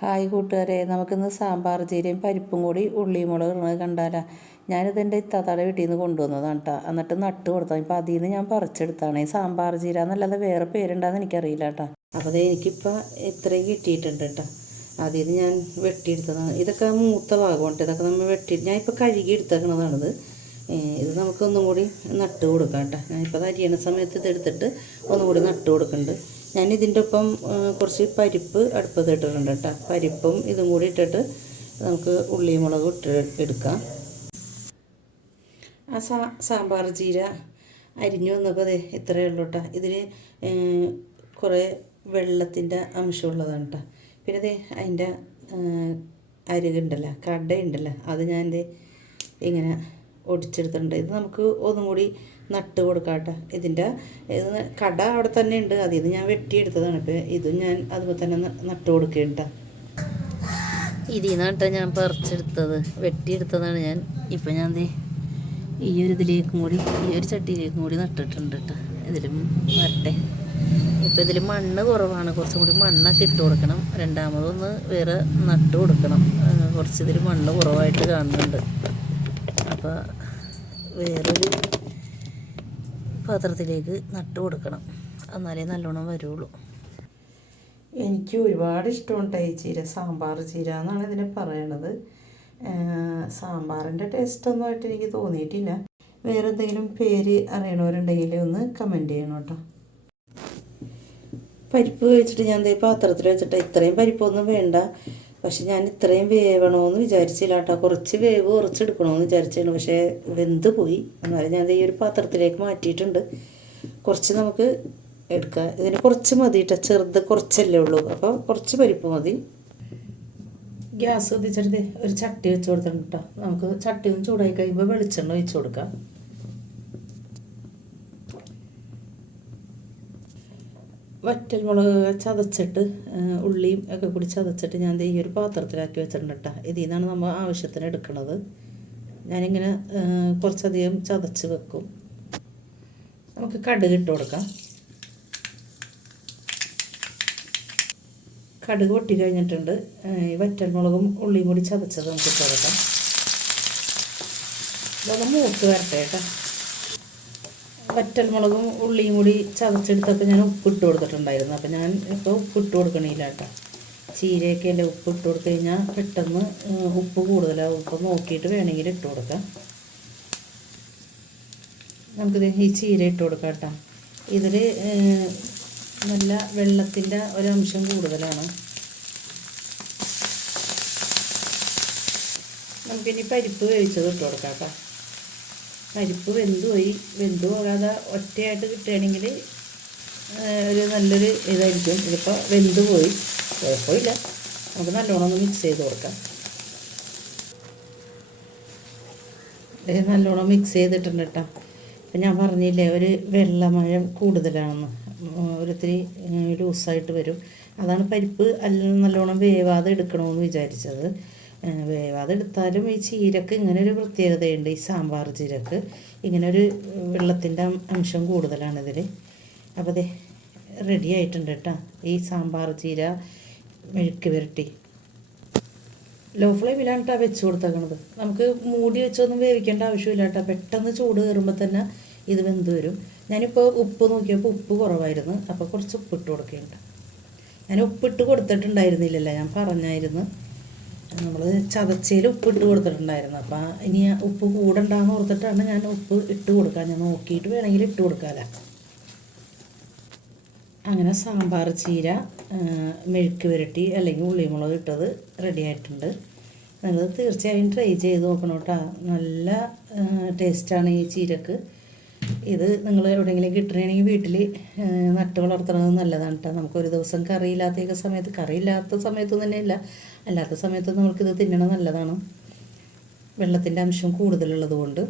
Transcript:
Hi കൂട്ടുകാരെ നമുക്കിന്ന് സാമ്പാർ ജീരയും പരിപ്പും കൂടി ഉള്ളിയും മുളക് കണ്ടാലാ. ഞാനിത് എന്റെ ഇത്താത്താടെ വീട്ടിൽ നിന്ന് കൊണ്ടുവന്നതാണ് കേട്ടോ എന്നിട്ട് നട്ട് കൊടുത്താൽ ഇപ്പം അതിൽ നിന്ന് ഞാൻ പറിച്ചെടുത്താണ്. ഈ സാമ്പാർ ജീര എന്നല്ലാതെ വേറെ പേരുണ്ടാന്ന് എനിക്കറിയില്ല കേട്ടോ അപ്പോൾ അത് എനിക്കിപ്പോൾ ഇത്രയും കിട്ടിയിട്ടുണ്ട് കേട്ടോ അതിൽ നിന്ന് ഞാൻ വെട്ടിയെടുത്തതാണ്. ഇതൊക്കെ മൂത്ത ഭാഗമുണ്ട് ഇതൊക്കെ നമ്മൾ വെട്ടി ഞാൻ ഇപ്പോൾ കഴുകി എടുത്തേക്കണതാണിത്. ഇത് നമുക്കൊന്നും കൂടി നട്ട് കൊടുക്കാം കേട്ടോ ഞാനിപ്പോൾ അത് അരിയണ സമയത്ത് ഇതെടുത്തിട്ട് ഒന്നും കൂടി നട്ട് കൊടുക്കുന്നുണ്ട് ഞാൻ ഇതിന്റെ ഒപ്പം കുറച്ച് പരിപ്പ് അടുപ്പത്ത് ഇട്ടിട്ടുണ്ട് കേട്ടോ. പരിപ്പും ഇതും കൂടി ഇട്ടിട്ട് നമുക്ക് ഉള്ളി മുളക് ഇട്ട് എടുക്കാം. ആ സാ സാമ്പാർ ചീര അരിഞ്ഞു വന്നപ്പോൾ അതെ ഇത്രയേ ഉള്ളൂ കേട്ടോ. ഇതിൽ കുറേ വെള്ളത്തിന്റെ അംശമുള്ളതാണ് കേട്ടോ. പിന്നെ അതെ അതിന്റെ അരികുണ്ടല്ലോ കടയുണ്ടല്ലോ. അത് ഞാൻ ഇങ്ങനെ ഒടിച്ചെടുത്തിട്ടുണ്ട് ഇത് നമുക്ക് ഒന്നും കൂടി നട്ട് കൊടുക്കാട്ടെ. കേട്ടോ ഇതിന്റെ ഇത് കട അവിടെ തന്നെ ഉണ്ട് അതിൽ നിന്ന് ഞാൻ വെട്ടിയെടുത്തതാണ്. ഇപ്പോൾ ഇതും ഞാൻ അതുപോലെ തന്നെ നട്ട് കൊടുക്കേണ്ട ഇതിൽ നിന്നാട്ടോ ഞാൻ പറിച്ചെടുത്തത്. വെട്ടിയെടുത്തതാണ് ഞാൻ. ഇപ്പം ഞാൻ ദേ ഈ ഒരു ഇതിലേക്കും കൂടി ഈ ഒരു ചട്ടിയിലേക്കും കൂടി നട്ടിട്ടുണ്ട് കേട്ടോ ഇതിലും വരട്ടെ ഇപ്പം ഇതിൽ മണ്ണ് കുറവാണ്. കുറച്ചും കൂടി മണ്ണൊക്കെ ഇട്ട് കൊടുക്കണം. രണ്ടാമതൊന്ന് വേറെ നട്ട് കൊടുക്കണം. കുറച്ച് ഇതിൽ മണ്ണ് കുറവായിട്ട് കാണുന്നുണ്ട്. അപ്പോൾ വേറൊരു പാത്രത്തിലേക്ക് നട്ട് കൊടുക്കണം. എന്നാലേ നല്ലോണം വരുള്ളൂ. എനിക്ക് ഒരുപാട് ഇഷ്ടമുണ്ട് ഈ ചീര സാമ്പാർ ചീര എന്നാണ് ഇതിനെ പറയണത്. സാമ്പാറിന്റെ ടേസ്റ്റൊന്നും ആയിട്ട് എനിക്ക് തോന്നിയിട്ടില്ല. വേറെ എന്തെങ്കിലും പേര് അറിയണവരുണ്ടെങ്കിൽ ഒന്ന് കമന്റ് ചെയ്യണം കേട്ടോ. പരിപ്പ് വെച്ചിട്ട് ഞാൻ എന്തെങ്കിലും പാത്രത്തിൽ വെച്ചിട്ട് ഇത്രയും പരിപ്പൊന്നും വേണ്ട. പക്ഷെ ഞാൻ ഇത്രയും വേവണമെന്ന് വിചാരിച്ചില്ല കേട്ടോ കുറച്ച് വേവ് കുറച്ചെടുക്കണമെന്ന് വിചാരിച്ചാണ് പക്ഷേ വെന്ത് പോയി. എന്നാലും ഞാൻ ഈ ഒരു പാത്രത്തിലേക്ക് മാറ്റിയിട്ടുണ്ട്. കുറച്ച് നമുക്ക് എടുക്കാം. ഇതിന് കുറച്ച് മതി കേട്ടോ ചെറുത് കുറച്ചല്ലേ ഉള്ളൂ. അപ്പോൾ കുറച്ച് പരിപ്പ് മതി. ഗ്യാസ് കത്തിച്ചിട്ട് ഒരു ചട്ടി വെച്ച് കൊടുത്തിട്ടുണ്ട് കേട്ടോ നമുക്ക് ചട്ടി ഒന്ന് ചൂടായി കഴിയുമ്പോൾ വെളിച്ചെണ്ണ ഒഴിച്ച് കൊടുക്കാം. വറ്റൽമുളക് ചതച്ചിട്ട് ഉള്ളിയും ഒക്കെ കൂടി ചതച്ചിട്ട് ഞാൻ ഈ ഒരു പാത്രത്തിലാക്കി വെച്ചിട്ടുണ്ട് കേട്ടോ ഇതിൽ നിന്നാണ് നമ്മൾ ആവശ്യത്തിന് എടുക്കുന്നത് ഞാനിങ്ങനെ കുറച്ചധികം ചതച്ച് വെക്കും. നമുക്ക് കടുക് ഇട്ട് കൊടുക്കാം. കടുക് പൊട്ടി കഴിഞ്ഞിട്ടുണ്ട്. ഈ വറ്റൽ മുളകും ഉള്ളിയും കൂടി ചതച്ചത് നമുക്ക് ഇട്ട് കൊടുക്കാം. ഇതൊന്ന് മൂത്ത് വരട്ടെ കേട്ടോ വറ്റൽമുളകും ഉള്ളിയും കൂടി ചതച്ചെടുത്തപ്പോൾ ഞാൻ ഉപ്പിട്ട് കൊടുത്തിട്ടുണ്ടായിരുന്നു. അപ്പോൾ ഞാൻ ഇപ്പോൾ ഉപ്പിട്ട് കൊടുക്കണില്ല കേട്ടോ. ചീരയൊക്കെ അല്ലേ ഉപ്പ് ഇട്ട് കൊടുത്തു കഴിഞ്ഞാൽ പെട്ടെന്ന് ഉപ്പ് കൂടുതലാവും. ഉപ്പ് നോക്കിയിട്ട് വേണമെങ്കിൽ ഇട്ട് കൊടുക്കാം. നമുക്കിത് ഈ ചീര ഇട്ട് കൊടുക്കാം കേട്ടോ. ഇതിൽ നല്ല വെള്ളത്തിന്റെ ഒരംശം കൂടുതലാണ്. നമുക്കിനി പരിപ്പ് വേവിച്ചത് ഇട്ട് കൊടുക്കാം കേട്ടോ. പരിപ്പ് വെന്തുപോയി. വെന്ത് പോകാതെ ഒറ്റയായിട്ട് കിട്ടുകയാണെങ്കിൽ ഒരു നല്ലൊരു ഇതായിരിക്കും. ഇതിപ്പോൾ വെന്ത് പോയി കുഴപ്പമില്ല. നമുക്ക് നല്ലോണം ഒന്ന് മിക്സ് ചെയ്ത് കൊടുക്കാം. നല്ലോണം മിക്സ് ചെയ്തിട്ടുണ്ട് കേട്ടോ. അപ്പം ഞാൻ പറഞ്ഞില്ലേ ഒരു വെള്ളമഴ കൂടുതലാണെന്ന്. ഒരിത്തിരി ലൂസായിട്ട് വരും. അതാണ് പരിപ്പ് അല്ല നല്ലോണം വേവാതെ എടുക്കണമെന്ന് വിചാരിച്ചത്. വേവാതെ എടുത്താലും ഈ ചീരക്ക് ഇങ്ങനെ ഒരു പ്രത്യേകതയുണ്ട്. ഈ സാമ്പാർ ചീരക്ക് ഇങ്ങനെ ഒരു വെള്ളത്തിന്റെ അംശം കൂടുതലാണ് ഇതിൽ അപ്പോൾ അതെ റെഡി ആയിട്ടുണ്ട് കേട്ടോ ഈ സാമ്പാർ ചീര മെഴുക്ക് പുരട്ടി. ലോ ഫ്ലെയിമിലാണ് കേട്ടോ വെച്ച് കൊടുത്തേക്കണത്. നമുക്ക് മൂടി വെച്ചൊന്നും വേവിക്കേണ്ട ആവശ്യമില്ല കേട്ടോ പെട്ടെന്ന് ചൂട് കയറുമ്പോൾ തന്നെ ഇത് വെന്ത് വരും. ഞാനിപ്പോൾ ഉപ്പ് നോക്കിയപ്പോൾ ഉപ്പ് കുറവായിരുന്നു. അപ്പോൾ കുറച്ച് ഉപ്പിട്ട് കൊടുക്കുന്നുണ്ട് ഞാൻ ഉപ്പിട്ട് കൊടുത്തിട്ടുണ്ടായിരുന്നില്ലല്ലോ. ഞാൻ പറഞ്ഞായിരുന്നു. നമ്മൾ ചതച്ചയിൽ ഉപ്പ് ഇട്ട് കൊടുത്തിട്ടുണ്ടായിരുന്നു. അപ്പം ഇനി ഉപ്പ് കൂടണ്ടെന്ന് ഓർത്തിട്ടാണ് ഞാൻ ഉപ്പ് ഇട്ട് കൊടുക്കാൻ ഞാൻ നോക്കിയിട്ട് വേണമെങ്കിൽ ഇട്ട് കൊടുക്കാമല്ല അങ്ങനെ സാമ്പാർ ചീര മെഴുക്ക് പുരട്ടി അല്ലെങ്കിൽ ഉള്ളിമുളക് ഇട്ടത് റെഡി ആയിട്ടുണ്ട്. നിങ്ങൾ തീർച്ചയായും ട്രൈ ചെയ്ത് നോക്കണം കേട്ടോ നല്ല ടേസ്റ്റാണ് ഈ ചീരക്ക്. ഇത് നിങ്ങൾ എവിടെയെങ്കിലും കിട്ടണമെങ്കിൽ വീട്ടിൽ നട്ട് വളർത്തുന്നത് നല്ലതാണ് കേട്ടോ നമുക്കൊരു ദിവസം കറി ഇല്ലാത്ത സമയത്ത് കറി കറിയില്ലാത്ത സമയത്തൊന്നും ഇല്ല. അല്ലാത്ത സമയത്ത് നമുക്കിത് തിന്നണം നല്ലതാണ്. വെള്ളത്തിന്റെ അംശം കൂടുതലുള്ളത് കൊണ്ട്.